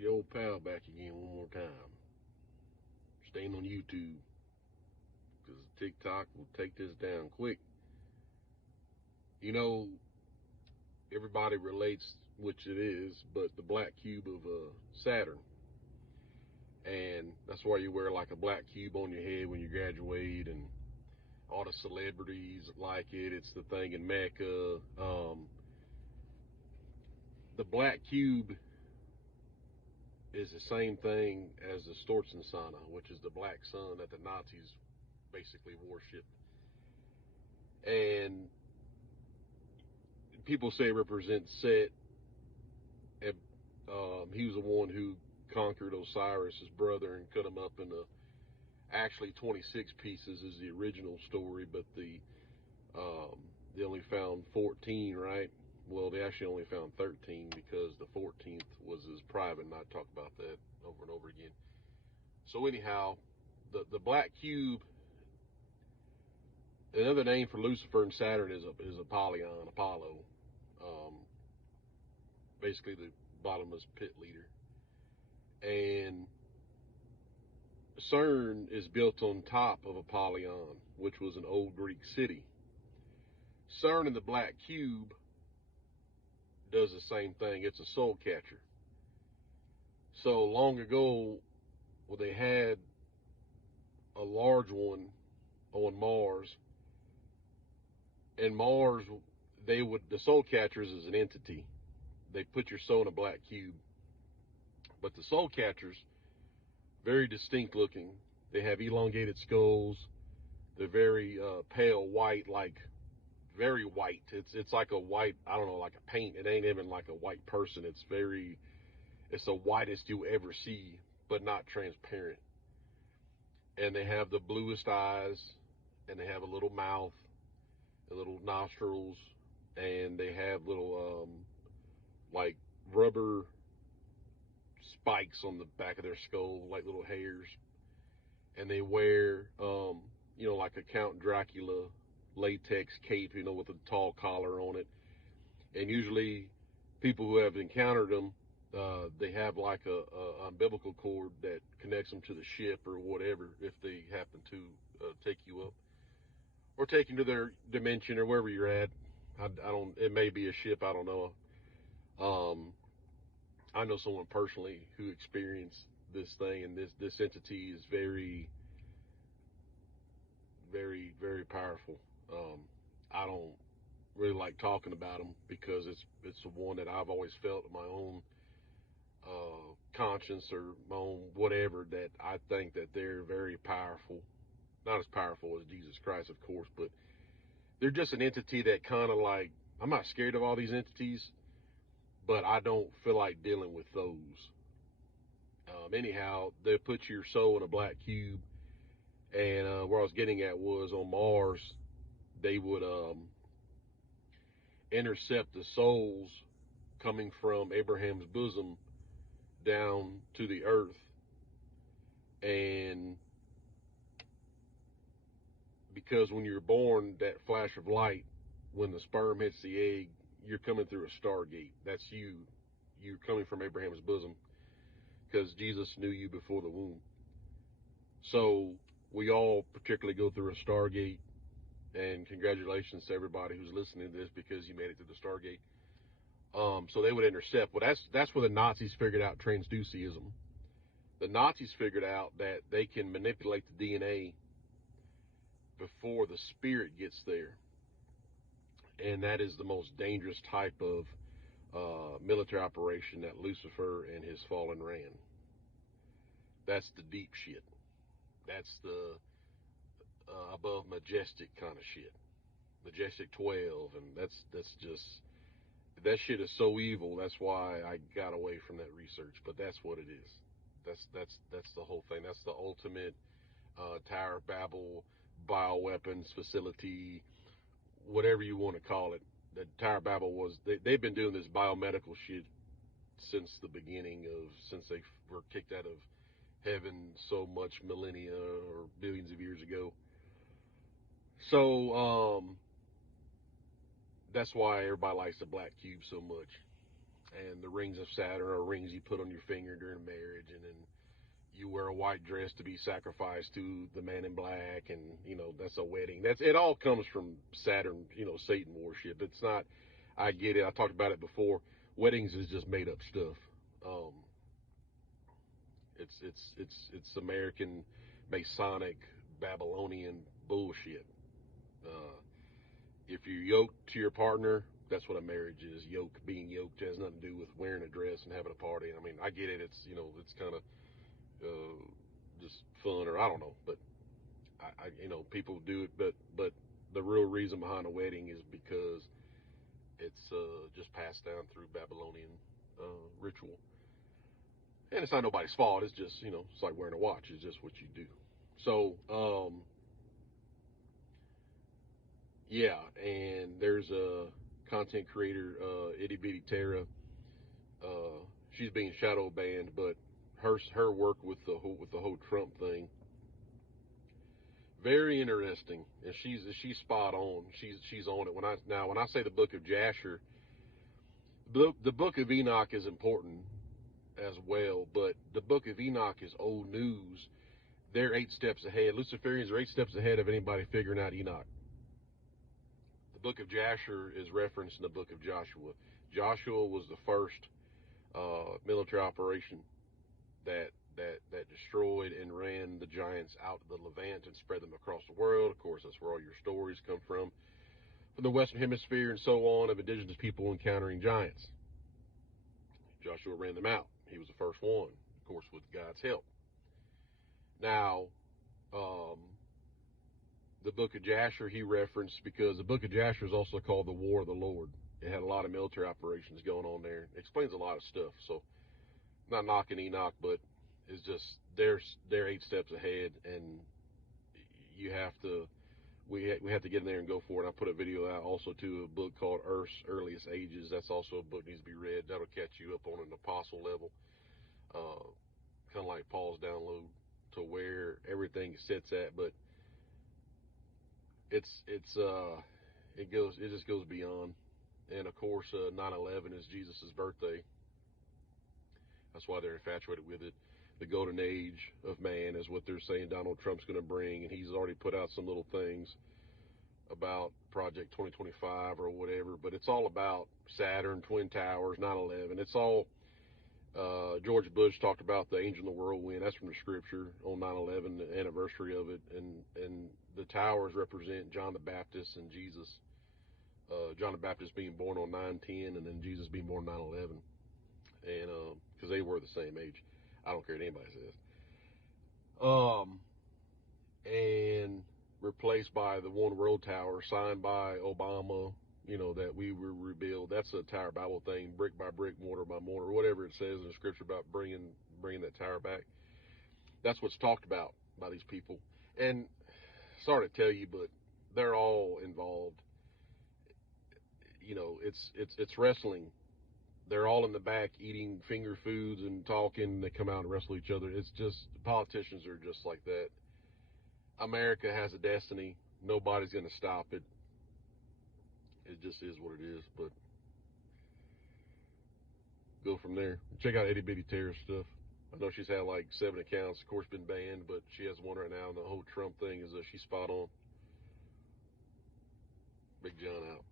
your old pal back again one more time. Staying on YouTube, because TikTok will take this down quick. You know, everybody relates, which it is, but the black cube of Saturn. And that's why you wear like a black cube on your head when you graduate, and all the celebrities like it. It's the thing in Mecca. The black cube is the same thing as the Sturzensonne, which is the black sun that the Nazis basically worshipped. And people say it represents Set. He was the one who conquered Osiris, his brother, and cut him up into actually 26 pieces is the original story, but they only found 14, right? Well, they actually only found 13 because the 14th was his private, and I talk about that over and over again. So anyhow, the black cube, another name for Lucifer and Saturn is Apollyon, Apollo, basically the bottomless pit leader. And CERN is built on top of Apollyon, which was an old Greek city. CERN and the black cube does the same thing. It's a soul catcher. So long ago, well, they had a large one on Mars, and Mars, the soul catchers is an entity. They put your soul in a black cube, but the soul catchers, very distinct looking. They have elongated skulls. They're very pale white, like very white. It's like a white, I don't know, like a paint. It ain't even like a white person. It's the whitest you ever see, but not transparent. And they have the bluest eyes, and they have a little mouth, and little nostrils, and they have little like rubber spikes on the back of their skull, like little hairs. And they wear like a Count Dracula latex cape, with a tall collar on it. And usually people who have encountered them, they have like a umbilical cord that connects them to the ship or whatever, if they happen to take you up or take you to their dimension or wherever you're at. It may be a ship, I don't know. I know someone personally who experienced this thing, and this entity is very, very, very powerful. I don't really like talking about them because it's the one that I've always felt in my own conscience or my own whatever, that I think that they're very powerful. Not as powerful as Jesus Christ, of course, but they're just an entity that kind of like, I'm not scared of all these entities, but I don't feel like dealing with those. Anyhow, they put your soul in a black cube, and where I was getting at was on Mars, they would intercept the souls coming from Abraham's bosom down to the earth. And because when you're born, that flash of light, when the sperm hits the egg, you're coming through a stargate. That's you. You're coming from Abraham's bosom because Jesus knew you before the womb. So we all particularly go through a stargate, and congratulations to everybody who's listening to this because you made it to the stargate. So they would intercept. Well, that's where the Nazis figured out transducism. The Nazis figured out that they can manipulate the DNA before the spirit gets there. And that is the most dangerous type of military operation that Lucifer and his fallen ran. That's the deep shit. That's the above majestic kind of shit. Majestic 12, and that's just, that shit is so evil. That's why I got away from that research. But that's what it is. That's the whole thing. That's the ultimate Tower of Babel bioweapons facility, whatever you want to call it. The Tower of Babel was, they've been doing this biomedical shit since the beginning since they were kicked out of heaven so much millennia or billions of years ago. So that's why everybody likes the black cube so much. and the rings of Saturn are rings you put on your finger during marriage, and then you wear a white dress to be sacrificed to the man in black, and that's a wedding. It all comes from Saturn, Satan worship. It's not. I get it. I talked about it before. Weddings is just made up stuff. Um, it's American Masonic Babylonian bullshit. Uh, if you're yoked to your partner, that's what a marriage is. Being yoked has nothing to do with wearing a dress and having a party. I mean, I get it. It's kind of just fun, or I don't know, but people do it, but the real reason behind a wedding is because it's just passed down through Babylonian ritual, and it's not nobody's fault. It's just it's like wearing a watch. It's just what you do. So yeah, and there's a content creator, Itty Bitty Tara. She's being shadow banned, but her work with the whole Trump thing, very interesting, and she's spot on. She's on it. When I say the Book of Jasher, the Book of Enoch is important as well, but the Book of Enoch is old news. They're 8 steps ahead. Luciferians are 8 steps ahead of anybody figuring out Enoch. The Book of Jasher is referenced in the Book of Joshua. Joshua was the first military operation that destroyed and ran the giants out of the Levant and spread them across the world. Of course, that's where all your stories come from the Western Hemisphere and so on, of indigenous people encountering giants. Joshua ran them out. He was the first one, of course, with God's help. Now, the Book of Jasher he referenced because the Book of Jasher is also called the War of the Lord. It had a lot of military operations going on there. It explains a lot of stuff. So, not knocking Enoch, but it's just they're 8 steps ahead, and you have to. We have to get in there and go for it. I put a video out also to a book called Earth's Earliest Ages. That's also a book that needs to be read. That'll catch you up on an apostle level, kind of like Paul's download, to where everything sits at. But it just goes beyond. And of course, 9/11 is Jesus' birthday. That's why they're infatuated with it. The golden age of man is what they're saying Donald Trump's going to bring, and he's already put out some little things about Project 2025 or whatever, but it's all about Saturn, Twin Towers, 9/11. It's all, George Bush talked about the angel in the whirlwind. That's from the scripture on 9/11, the anniversary of it, and the towers represent John the Baptist and Jesus. John the Baptist being born on 9/10, and then Jesus being born on 9/11, and because they were the same age. I don't care what anybody says. And replaced by the One World Tower signed by Obama, that we will rebuild. That's a Tower Bible thing, brick by brick, mortar by mortar, whatever it says in the scripture about bringing that tower back. That's what's talked about by these people. And sorry to tell you, but they're all involved. It's wrestling. They're all in the back eating finger foods and talking. They come out and wrestle each other. It's just, politicians are just like that. America has a destiny. Nobody's going to stop it. It just is what it is. But go from there. Check out Itty Bitty Tara's stuff. I know she's had like 7 accounts, of course, been banned, but she has one right now. And the whole Trump thing is she's spot on. Big John out.